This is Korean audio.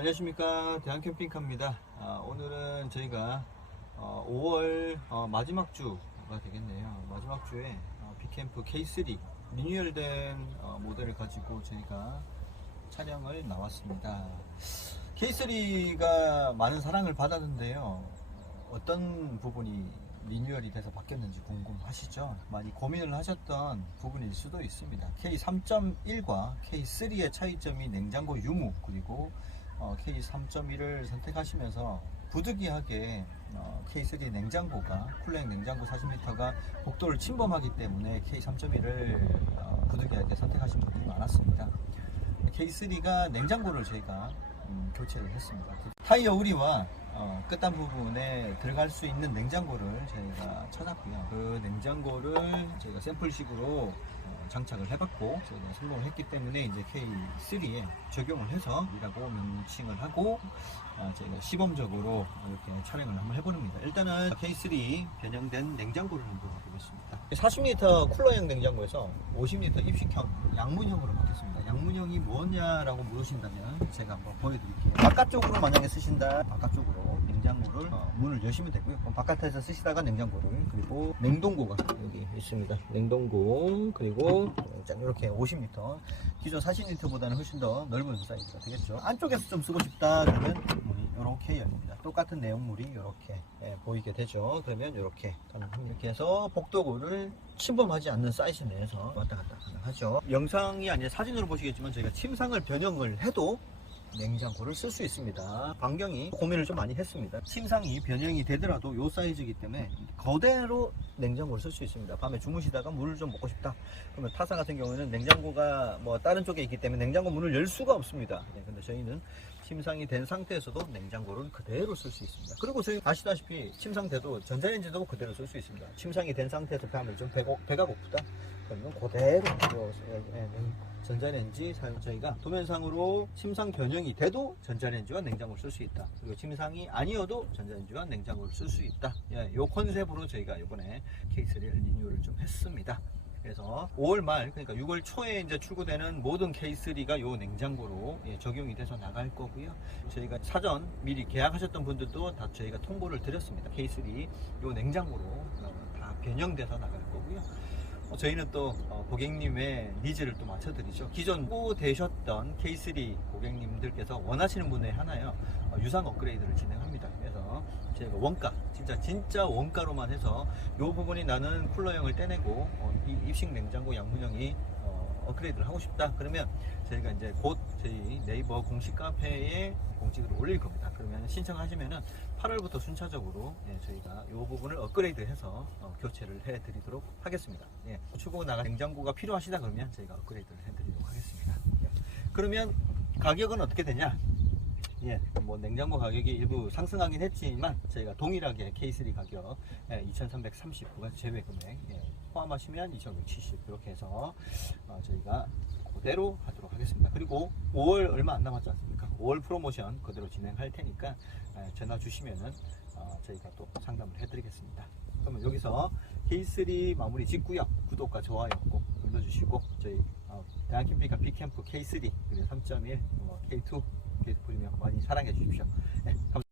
안녕하십니까. 대한캠핑카입니다. 아, 오늘은 저희가 어, 5월 어, 마지막 주가 되겠네요. 마지막 주에 어, 빅캠프 K3 리뉴얼된 어, 모델을 가지고 저희가 촬영을 나왔습니다. K3가 많은 사랑을 받았는데요. 어떤 부분이 리뉴얼이 돼서 바뀌었는지 궁금하시죠? 많이 고민을 하셨던 부분일 수도 있습니다. K3.1과 K3의 차이점이 냉장고 유무 그리고 어, K3.1을 선택하시면서 부득이하게 어, K3 냉장고가 쿨렉 냉장고 40L가 복도를 침범하기 때문에 K3.1을 어, 부득이하게 선택하신 분들이 많았습니다. K3가 냉장고를 저희가 음, 교체를 했습니다. 타이어 우리와 어, 끝단 부분에 들어갈 수 있는 냉장고를 저희가 찾았고요. 그 냉장고를 저희가 샘플식으로 어, 장착을 해봤고 저희가 성공을 했기 때문에 이제 K3에 적용을 해서 이라고 명칭을 하고 어, 저희가 시범적으로 이렇게 촬영을 한번 해보렵니다. 일단은 K3 변형된 냉장고를 한번 보겠습니다. 40리터 쿨러형 냉장고에서 50리터 입식형 양문형으로 바뀌었습니다. 양문형이 뭐냐라고 물으신다면 제가 한번 보여드릴게요. 바깥쪽으로 만약에 쓰신다 바깥쪽으로 냉장고를 어, 문을 여시면 되고요. 그럼 바깥에서 쓰시다가 냉장고를 그리고 냉동고가 여기 있습니다. 냉동고 그리고 짠 이렇게 50리터 기존 40리터보다는 훨씬 더 넓은 사이즈가 되겠죠. 안쪽에서 좀 쓰고 싶다 그러면 문이 이렇게 열립니다. 똑같은 내용물이 이렇게 예, 보이게 되죠. 그러면 이렇게. 이렇게 해서 복도고를 침범하지 않는 사이즈 내에서 왔다 갔다 가능하죠. 영상이 아니라 사진으로 보시겠지만 저희가 침상을 변형을 해도 냉장고를 쓸 수 있습니다. 반경이 고민을 좀 많이 했습니다. 침상이 변형이 되더라도 이 사이즈이기 때문에 그대로 냉장고를 쓸 수 있습니다. 밤에 주무시다가 물을 좀 먹고 싶다. 그러면 타사 같은 경우에는 냉장고가 뭐 다른 쪽에 있기 때문에 냉장고 문을 열 수가 없습니다. 네, 근데 저희는 침상이 된 상태에서도 냉장고를 그대로 쓸 수 있습니다. 그리고 저희 아시다시피 침상대도 전자레인지도 그대로 쓸 수 있습니다. 침상이 된 상태에서 밤에 좀 배고, 배가 고프다. 그러면 그대로 요, 예, 예, 전자레인지 사용 저희가 도면상으로 침상 변형이 돼도 전자레인지와 냉장고를 쓸 수 있다. 그리고 침상이 아니어도 전자레인지와 냉장고를 쓸 수 있다. 예, 요 컨셉으로 저희가 이번에 케이스를 리뉴얼을 좀 했습니다. 그래서 5월 말 그러니까 6월 초에 이제 출고되는 모든 K3가 요 냉장고로 예, 적용이 돼서 나갈 거고요. 저희가 사전 미리 계약하셨던 분들도 다 저희가 통보를 드렸습니다. K3 요 냉장고로 어, 다 변형돼서 나갈 거고요. 어, 저희는 또 어, 고객님의 니즈를 또 맞춰드리죠. 기존 되셨던 K3 고객님들께서 원하시는 분에 하나요 어, 유상 업그레이드를 진행 저희가 원가 진짜 진짜 원가로만 해서 이 부분이 나는 쿨러형을 떼내고 어, 이 입식 냉장고 양문형이 어, 업그레이드를 하고 싶다. 그러면 저희가 이제 곧 저희 네이버 공식 카페에 공식으로 올릴 겁니다. 그러면 신청하시면은 8월부터 순차적으로 예, 저희가 이 부분을 업그레이드해서 어, 교체를 해드리도록 하겠습니다. 예, 출고 나갈 냉장고가 필요하시다 그러면 저희가 업그레이드를 해드리도록 하겠습니다. 예. 그러면 가격은 어떻게 되냐? 예, 뭐 냉장고 가격이 일부 상승하긴 했지만 저희가 동일하게 K3 가격 예, 2,330 부가 제외 금액 예, 포함하시면 2,170 이렇게 해서 어, 저희가 그대로 하도록 하겠습니다. 그리고 5월 얼마 안 남았지 않습니까? 5월 프로모션 그대로 진행할 테니까 예, 전화 주시면은 어, 저희가 또 상담을 해드리겠습니다. 그러면 여기서 K3 마무리 짓고요. 구독과 좋아요 꼭 눌러주시고 저희 어, 대한캠핑카 빅캠프 K3 그리고 3.1 어, K2 K2 프리미엄 많이 사랑해 주십시오. 네, 감사합니다.